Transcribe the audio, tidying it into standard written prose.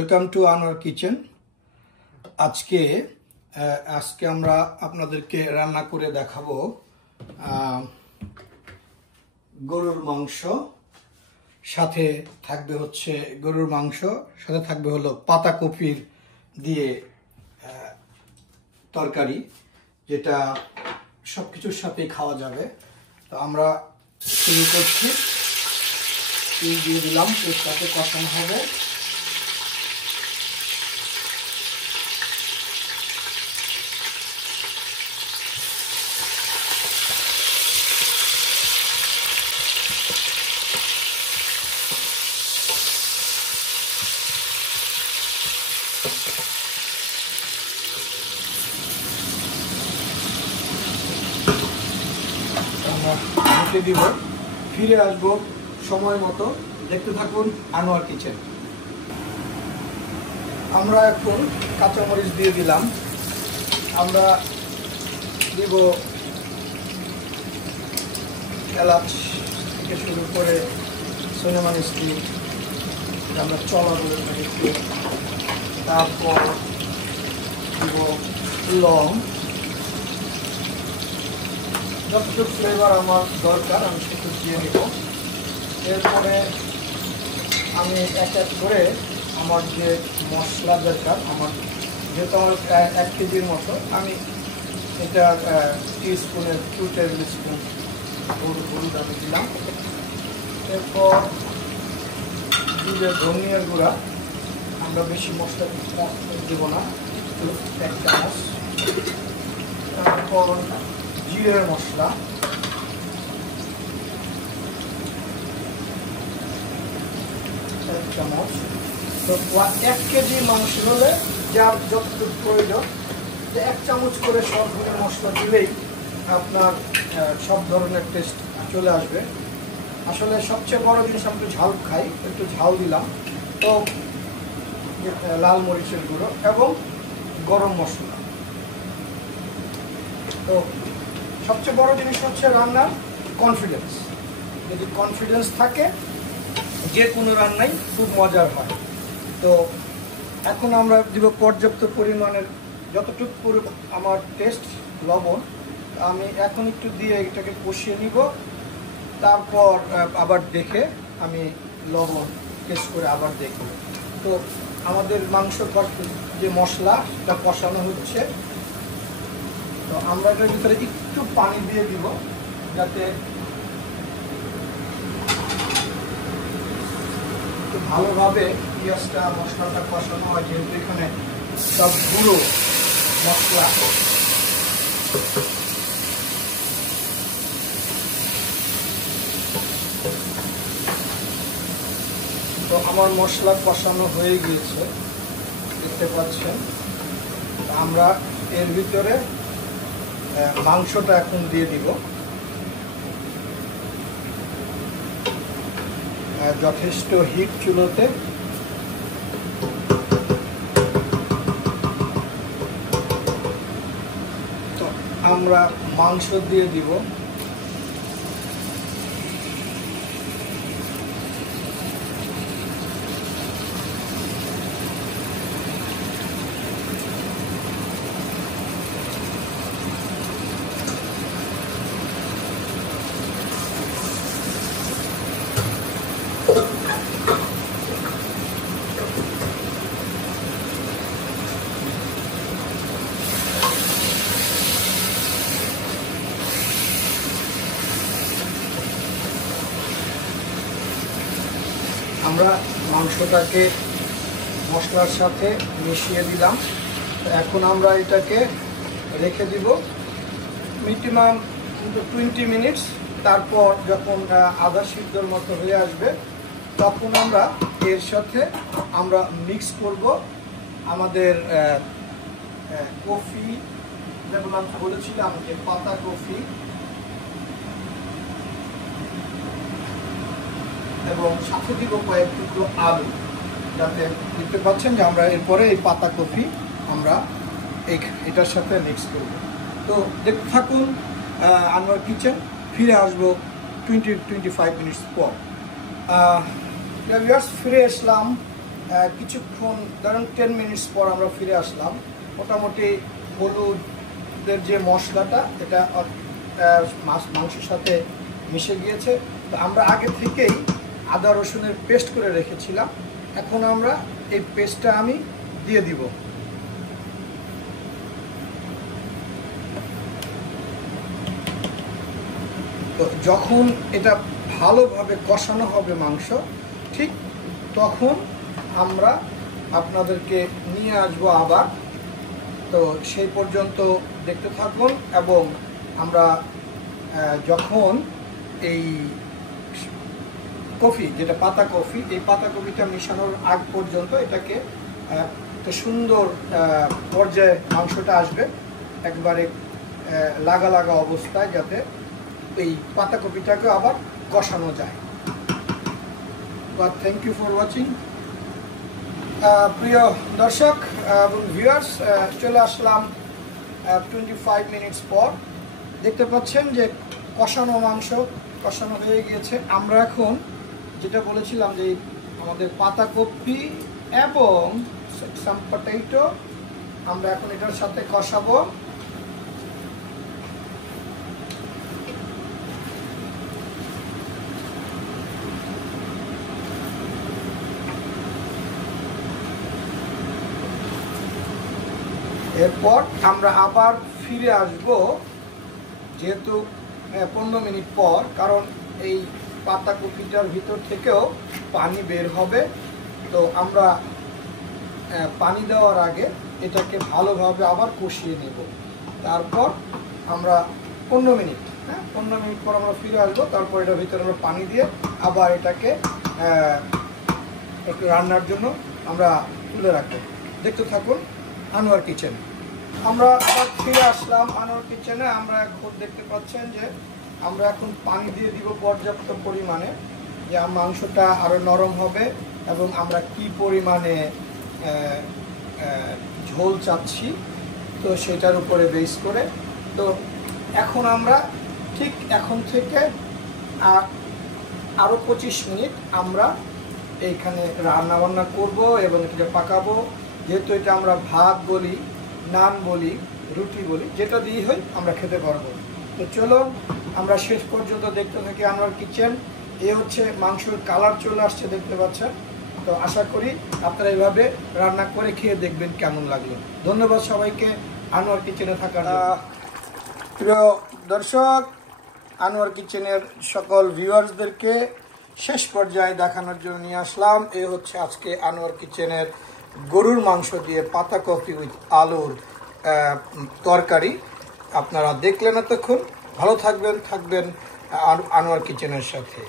Welcome to Anwar kitchen. আজকে আমরা আপনাদেরকে রান্না করে দেখাবো গরুর মাংস। সাথে থাকবে হলো পাতাকপির দিয়ে তরকারি, যেটা সবকিছুর সাথে খাওয়া যাবে। তো আমরা শুরু করছি। তেল দিয়ে দিলাম, এর সাথে কষানো হবে। ঢেকে দিব, ফিরে আসবো সময় মতো। দেখতে থাকুন আনোয়ার কিচেন। আমরা এখন কাঁচামরিচ দিয়ে দিলাম। আমরা দিব এলাচ থেকে শুরু করে সিনেমান স্টিক, আমরা চলাবো একটু। তারপর দিব লং, যতটুকু ফ্লেভার আমার দরকার আমি সেটু দিয়ে নিব। এরপরে আমি এক এক করে আমার যে মশলা দরকার, যেহেতু আমার 1 কেজির মতো, আমি এটা টিস্পুনের 2 টেবিল স্পুন হলুদ আমি দিলাম। এরপর ধনিয়ার গুঁড়া, আমরা বেশি মশলা দেবো না, একটু 1 চামচ। তারপর জিরের মশলা, চামচ। তো 1 কেজি মাংস হলে যার যতটুকু প্রয়োজন, 1 চামচ করে সব ধরনের মশলা দিলেই আপনার সব ধরনের টেস্ট চলে আসবে। আসলে সবচেয়ে বড় জিনিস, আমি একটু ঝাল খাই, একটু ঝাল দিলাম। তো লাল মরিচের গুঁড়ো এবং গরম মশলা। তো সবচেয়ে বড় জিনিস হচ্ছে রান্নার কনফিডেন্স। যদি কনফিডেন্স থাকে, যে কোনো রান্নাই খুব মজার হয়। তো এখন আমরা দিব পর্যাপ্ত পরিমাণের, যতটুকু আমার টেস্ট লবণ, আমি এখন একটু দিয়ে এটাকে কষিয়ে নিব। তারপর আবার দেখে আমি লবণ টেস্ট করে আবার দেখব। তো আমাদের মাংস যে মশলাটা কষানো হচ্ছে, তো আমরা এটার ভিতরে একটু পানি দিয়ে দিব, যাতে একটু ভালোভাবে পেঁয়াজটা মশলাটা কষানো হয়, যেহেতু এখানে সব গুঁড়ো মশলা। তো আমার মশলা কষানো হয়ে গিয়েছে, দেখতে পাচ্ছেন। আমরা এর ভিতরে মাংসটা এখন দিয়ে দিব। যথেষ্ট হিট চুলোতে। তো আমরা মাংস দিয়ে দিব। আমরা মাংসটাকে মশলার সাথে মিশিয়ে দিলাম। এখন আমরা এটাকে রেখে দিব মিনিমাম 20 মিনিটস। তারপর যখন আধা সিদ্ধর মতো হয়ে আসবে, তখন আমরা এর সাথে মিক্স করব আমাদের কফি, যেমন আমি বলেছিলাম যে পাতা কফি, এবং সাথে দিব কয়েক টুকরো আলু। যাতে দেখতে পাচ্ছেন যে আমরা এরপরে এই পাতা কফি আমরা এটার সাথে মিক্স করব। তো দেখতে থাকুন আনোয়ার কিচেন। ফিরে আসবো 20-25 মিনিটস পর। ফিরে আসলাম কিছুক্ষণ ধরুন 10 মিনিটস পর আমরা ফিরে আসলাম। মোটামুটি হলুদের যে মশলাটা এটা মাংসের সাথে মিশে গিয়েছে। তো আমরা আগে থেকেই আদা রসুনের পেস্ট করে রেখেছিলাম, এখন আমরা এই পেস্টটা আমি দিয়ে দিব। তো যখন এটা ভালোভাবে কষানো হবে মাংস, ঠিক তখন আমরা আপনাদেরকে নিয়ে আসবো আবার। তো সেই পর্যন্ত দেখতে থাকুন, এবং আমরা যখন এই কফি, যেটা পাতা কফি, এই পাতা কফিটা মিশানোর আগ পর্যন্ত এটাকে একটা সুন্দর পর্যায়ে মাংসটা আসবে, একবারে লাগা লাগা অবস্থায়, যাতে এই পাতা কপিটাকে আবার কষানো যায়। Thank you for watching. প্রিয় দর্শক এবং ভিউয়ার্স, চলে আসলাম 25 মিনিটস পর। দেখতে পাচ্ছেন যে কষানো মাংস কষানো হয়ে গিয়েছে। আমরা এখন যেটা বলেছিলাম যে আমাদের পাতাকপি এবং সাম পটেটো আমরা এখন এটার সাথে কষাবো। এরপর আমরা আবার ফিরে আসব, যেহেতু 15 মিনিট পর, কারণ এই পাতাকপিটার ভিতর থেকেও পানি বের হবে। তো আমরা পানি দেওয়ার আগে এটাকে ভালোভাবে আবার কষিয়ে নেব। তারপর আমরা 15 মিনিট 15 মিনিট পর আমরা ফিরে আসবো। তারপর এটার ভিতরে আমরা পানি দিয়ে আবার এটাকে একটু রান্নার জন্য আমরা তুলে রাখবো। দেখতে থাকুন আনোয়ার কিচেন। আমরা আবার ফিরে আসলাম আনোয়ার কিচেনে। আমরা এখন দেখতে পাচ্ছেন যে আমরা এখন পানি দিয়ে দিব পর্যাপ্ত পরিমাণে, যে মাংসটা আরও নরম হবে এবং আমরা কি পরিমাণে ঝোল চাচ্ছি, তো সেটার উপরে বেস করে। তো এখন আমরা ঠিক এখন থেকে আরও 25 মিনিট আমরা এইখানে রান্নাবান্না করব এবং এটা পাকাবো। যেহেতু এটা আমরা ভাত বলি, নান বলি, রুটি বলি, যেটা দিয়ে হয় আমরা খেতে পারবো। তো চলো আমরা শেষ পর্যন্ত দেখতে থাকি আনোয়ার কিচেন। এ হচ্ছে মাংসের কালার চলে আসছে, দেখতে পাচ্ছেন। তো আশা করি আপনারা এইভাবে রান্না করে খেয়ে দেখবেন কেমন লাগলো। ধন্যবাদ সবাইকে আনোয়ার কিচেনে থাকার জন্য। প্রিয় দর্শক, আনোয়ার কিচেনের সকল ভিউয়ার্সদেরকে শেষ পর্যায়ে দেখানোর জন্য নিয়ে আসলাম। এ হচ্ছে আজকে আনোয়ার কিচেনের গরুর মাংস দিয়ে পাতাকপি উইথ আলুর তরকারি। আপনারা দেখলেন এতক্ষণ। ভালো থাকবেন আনোয়ার কিচেনের সাথে।